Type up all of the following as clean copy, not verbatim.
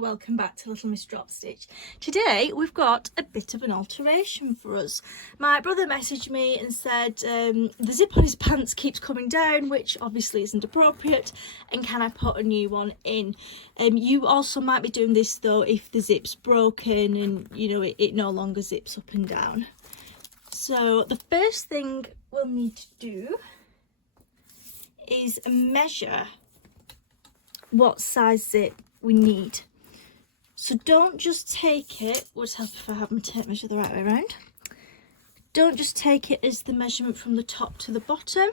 welcome back to Little Miss Drop Stitch. Today we've got a bit of an alteration for us. My brother messaged me and said the zip on his pants keeps coming down, which obviously isn't appropriate, and can I put a new one in? You also might be doing this though if the zip's broken and you know it no longer zips up and down. So the first thing we'll need to do is measure what size zip we need. So don't just take it, would help if I have my tape measure the right way around. Don't just take it as the measurement from the top to the bottom,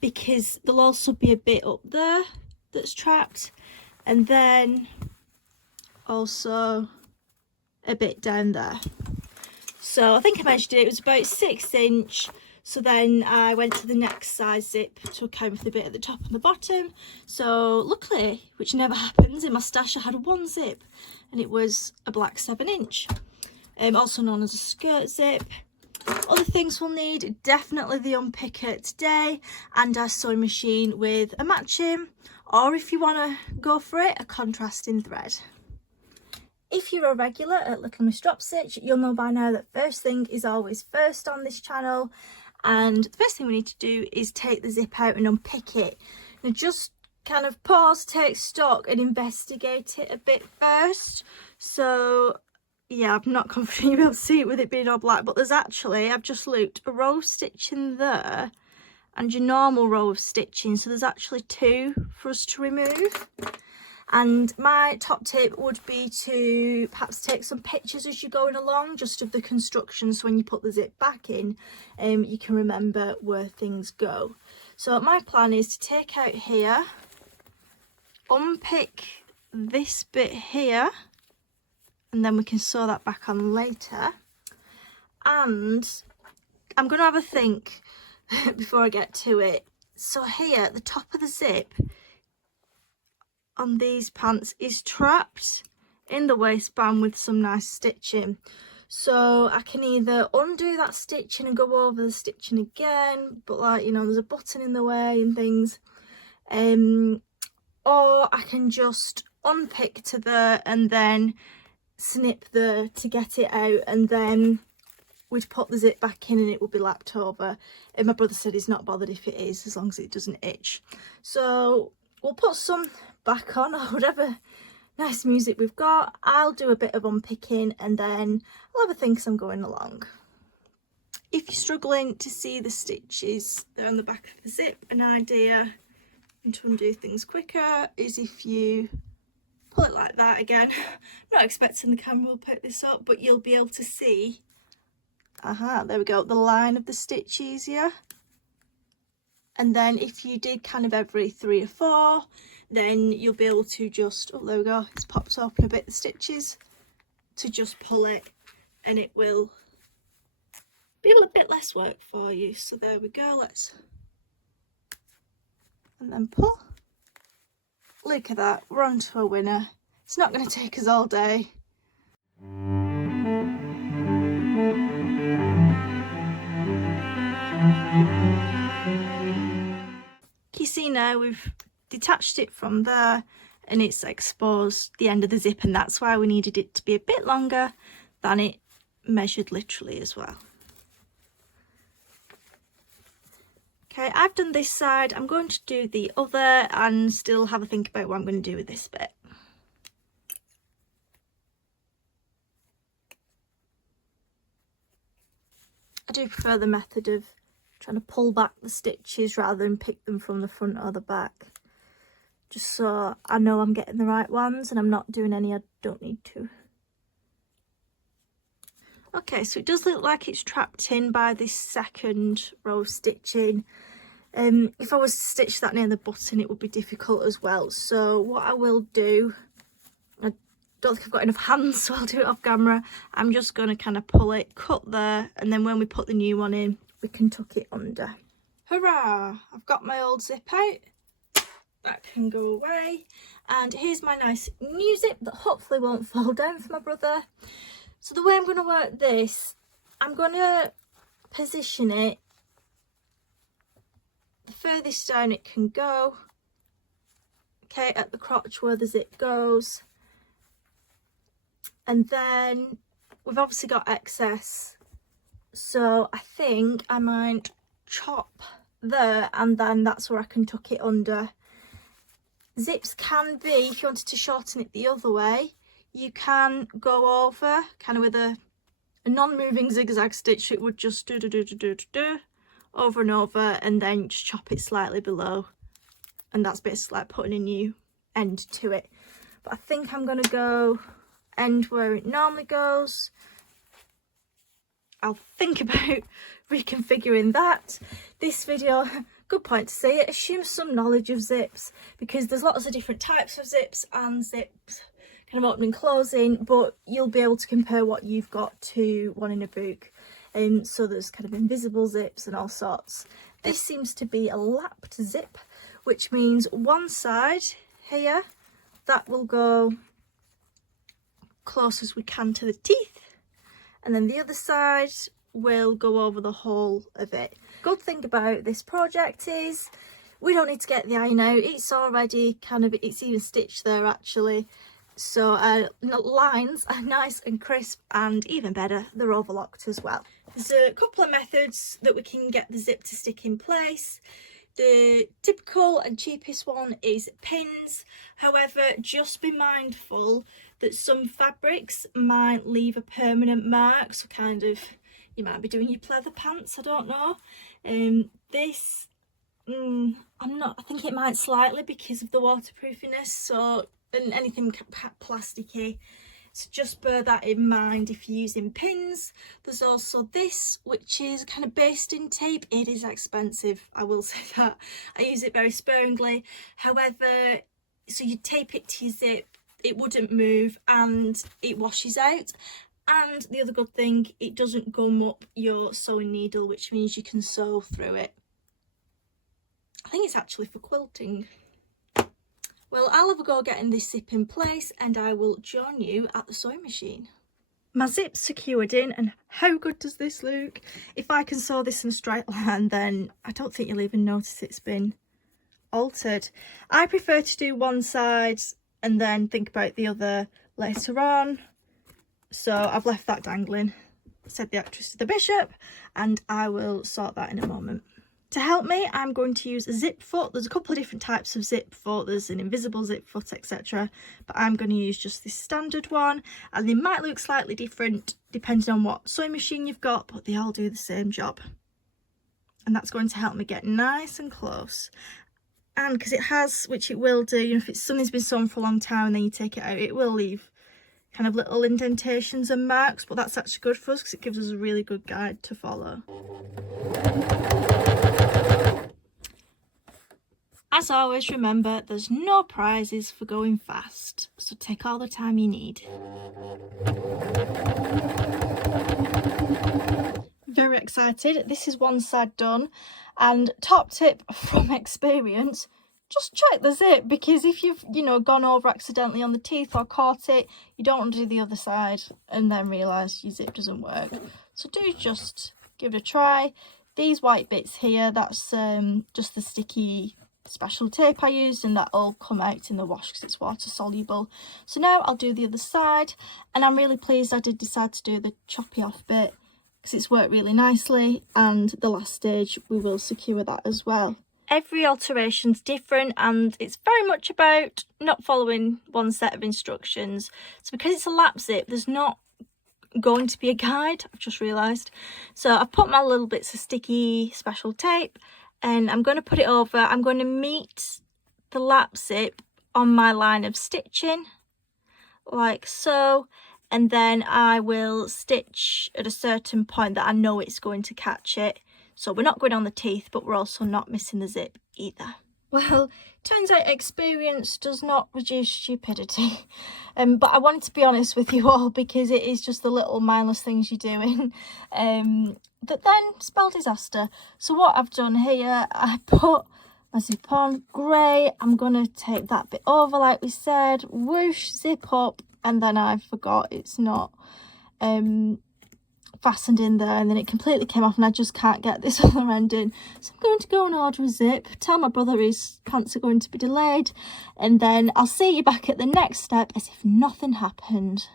because there'll also be a bit up there that's trapped, and then also a bit down there. So I think I measured it, it was about 6 inch. So then I went to the next size zip to account for the bit at the top and the bottom. So luckily, which never happens, in my stash I had one zip and it was a black 7 inch, also known as a skirt zip. Other things we'll need, definitely the unpicker today and our sewing machine with a matching, or if you want to go for it, a contrasting thread. If you're a regular at Little Miss Drop Stitch, you'll know by now that first thing is always first on this channel. And the first thing we need to do is take the zip out and unpick it. Now just kind of pause, take stock and investigate it a bit first. So yeah, I'm not confident you'll be able to see it with it being all black, but there's actually, I've just looked, a row of stitching there and your normal row of stitching. So there's actually 2 for us to remove. And my top tip would be to perhaps take some pictures as you're going along, just of the construction, so when you put the zip back in, you can remember where things go. So my plan is to take out here, unpick this bit here, and then we can sew that back on later. And I'm going to have a think before I get to it. So here at the top of the zip on these pants is trapped in the waistband with some nice stitching. So I can either undo that stitching and go over the stitching again, but like, you know, there's a button in the way and things, or I can just unpick to there and then snip there to get it out, and then we'd put the zip back in and it would be lapped over. And my brother said he's not bothered if it is, as long as it doesn't itch. So we'll put some back on, or whatever nice music we've got. I'll do a bit of unpicking and then I'll have a think as I'm going along. If you're struggling to see the stitches there on the back of the zip, an idea and to undo things quicker is if you pull it like that again. Not expecting the camera will pick this up, but you'll be able to see, there we go, the line of the stitch easier. And then if you did kind of every 3 or 4, then you'll be able to just, oh there we go, it's popped open a bit, the stitches, to just pull it and it will be a little bit less work for you. So there we go, and then pull. Look at that, we're on to a winner. It's not going to take us all day. You see now we've detached it from there and it's exposed the end of the zip, and that's why we needed it to be a bit longer than it measured literally as well. Okay, I've done this side, I'm going to do the other and still have a think about what I'm going to do with this bit. I do prefer the method of trying to pull back the stitches rather than pick them from the front or the back, just so I know I'm getting the right ones and I'm not doing any I don't need to. Okay, so it does look like it's trapped in by this second row of stitching. If I was to stitch that near the button it would be difficult as well, so what I will do, I don't think I've got enough hands so I'll do it off camera, I'm just going to kind of pull it, cut there, and then when we put the new one in we can tuck it under. Hurrah! I've got my old zip out, that can go away, and here's my nice new zip that hopefully won't fall down for my brother. So the way I'm going to work this, I'm going to position it the furthest down it can go, okay, at the crotch where the zip goes, And then we've obviously got excess, so I think I might chop there, and then that's where I can tuck it under. Zips can be, if you wanted to shorten it the other way, you can go over kind of with a non-moving zigzag stitch. It would just do over and over, and then just chop it slightly below, and that's basically like putting a new end to it. But I think I'm going to go end where it normally goes. I'll think about reconfiguring that. This video, good point to say it, assumes some knowledge of zips, because there's lots of different types of zips and zips kind of opening and closing, but you'll be able to compare what you've got to one in a book. So there's kind of invisible zips and all sorts. This seems to be a lapped zip, which means one side here, that will go close as we can to the teeth, and then the other side will go over the whole of it. Good thing about this project is we don't need to get the iron out. It's already kind of, it's even stitched there actually. So lines are nice and crisp, and even better, they're overlocked as well. There's a couple of methods that we can get the zip to stick in place. The typical and cheapest one is pins. However, just be mindful that some fabrics might leave a permanent mark, so kind of you might be doing your pleather pants, I don't know. This I think it might slightly because of the waterproofiness, so, and anything plasticky, so just bear that in mind if you're using pins. There's also this, which is kind of basting tape. It is expensive, I will say that. I use it very sparingly. However, so you tape it to your zip, it wouldn't move and it washes out. And the other good thing, it doesn't gum up your sewing needle, which means you can sew through it. I think it's actually for quilting. Well, I'll have a go getting this zip in place, and I will join you at the sewing machine. My zip's secured in, and how good does this look? If I can sew this in a straight line, then I don't think you'll even notice it's been altered. I prefer to do one side and then think about the other later on. So I've left that dangling, said the actress to the bishop, and I will sort that in a moment. To help me, I'm going to use a zip foot. There's a couple of different types of zip foot. There's an invisible zip foot, etc. But I'm going to use just this standard one. And they might look slightly different depending on what sewing machine you've got, but they all do the same job. And that's going to help me get nice and close. And because it has, which it will do, you know, if it's something's been sewn for a long time and then you take it out, it will leave kind of little indentations and marks, but that's actually good for us because it gives us a really good guide to follow. As always, remember, there's no prizes for going fast, so take all the time you need. Very excited. This is one side done, and top tip from experience, just check the zip, because if you've, you know, gone over accidentally on the teeth or caught it, you don't want to do the other side and then realise your zip doesn't work. So do just give it a try. These white bits here, that's just the sticky special tape I used, and that'll come out in the wash because it's water soluble. So now I'll do the other side, and I'm really pleased I did decide to do the choppy off bit because it's worked really nicely, and the last stage we will secure that as well. Every alteration's different, and it's very much about not following one set of instructions. So because it's a lap zip, there's not going to be a guide, I've just realised. So I've put my little bits of sticky special tape, and I'm going to put it over. I'm going to meet the lap zip on my line of stitching, like so, and then I will stitch at a certain point that I know it's going to catch it. So we're not going on the teeth, but we're also not missing the zip either. Well, turns out experience does not reduce stupidity. But I wanted to be honest with you all, because it is just the little mindless things you're doing that then spell disaster. So what I've done here, I put my zip on, grey. I'm going to take that bit over like we said, whoosh, zip up, and then I forgot it's not fastened in there, and then it completely came off and I just can't get this other end in. So I'm going to go and order a zip, tell my brother his pants are going to be delayed, and then I'll see you back at the next step as if nothing happened.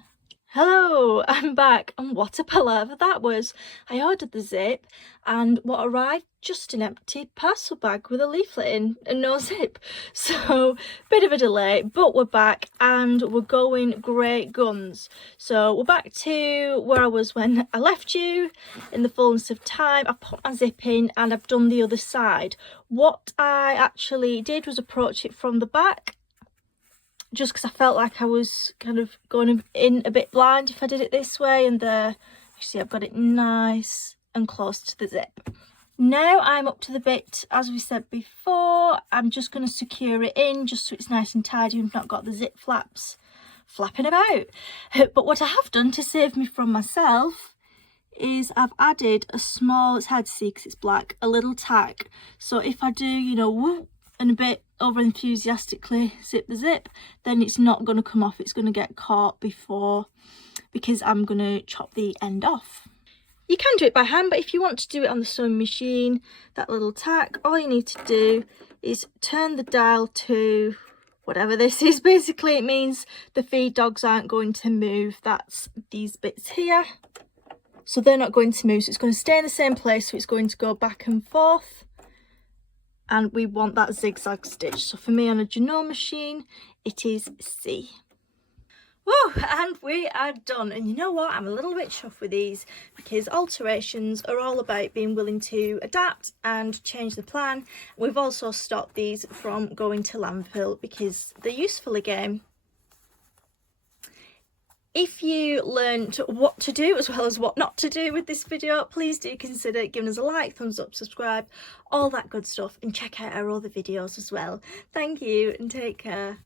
Hello, I'm back, and what a palaver that was. I ordered the zip, and what arrived? Just an empty parcel bag with a leaflet in and no zip. So, bit of a delay, but we're back and we're going great guns. So, we're back to where I was when I left you in the fullness of time. I put my zip in and I've done the other side. What I actually did was approach it from the back, just because I felt like I was kind of going in a bit blind if I did it this way, and there, you see I've got it nice and close to the zip. Now I'm up to the bit, as we said before. I'm just going to secure it in just so it's nice and tidy. We've not got the zip flaps flapping about. But what I have done to save me from myself is I've added a small, it's hard to see because it's black, a little tack. So if I do, you know, whoop, and a bit over enthusiastically zip the zip, then it's not going to come off. It's going to get caught before, because I'm going to chop the end off. You can do it by hand, but if you want to do it on the sewing machine, that little tack, all you need to do is turn the dial to whatever this is. Basically, it means the feed dogs aren't going to move. That's these bits here. So they're not going to move. So it's going to stay in the same place. So it's going to go back and forth. And we want that zigzag stitch. So for me on a Janot machine, it is C. Woo, and we are done. And you know what? I'm a little bit chuffed with these, because alterations are all about being willing to adapt and change the plan. We've also stopped these from going to landfill because they're useful again. If you learned what to do as well as what not to do with this video, please do consider giving us a like, thumbs up, subscribe, all that good stuff, and check out our other videos as well. Thank you and take care.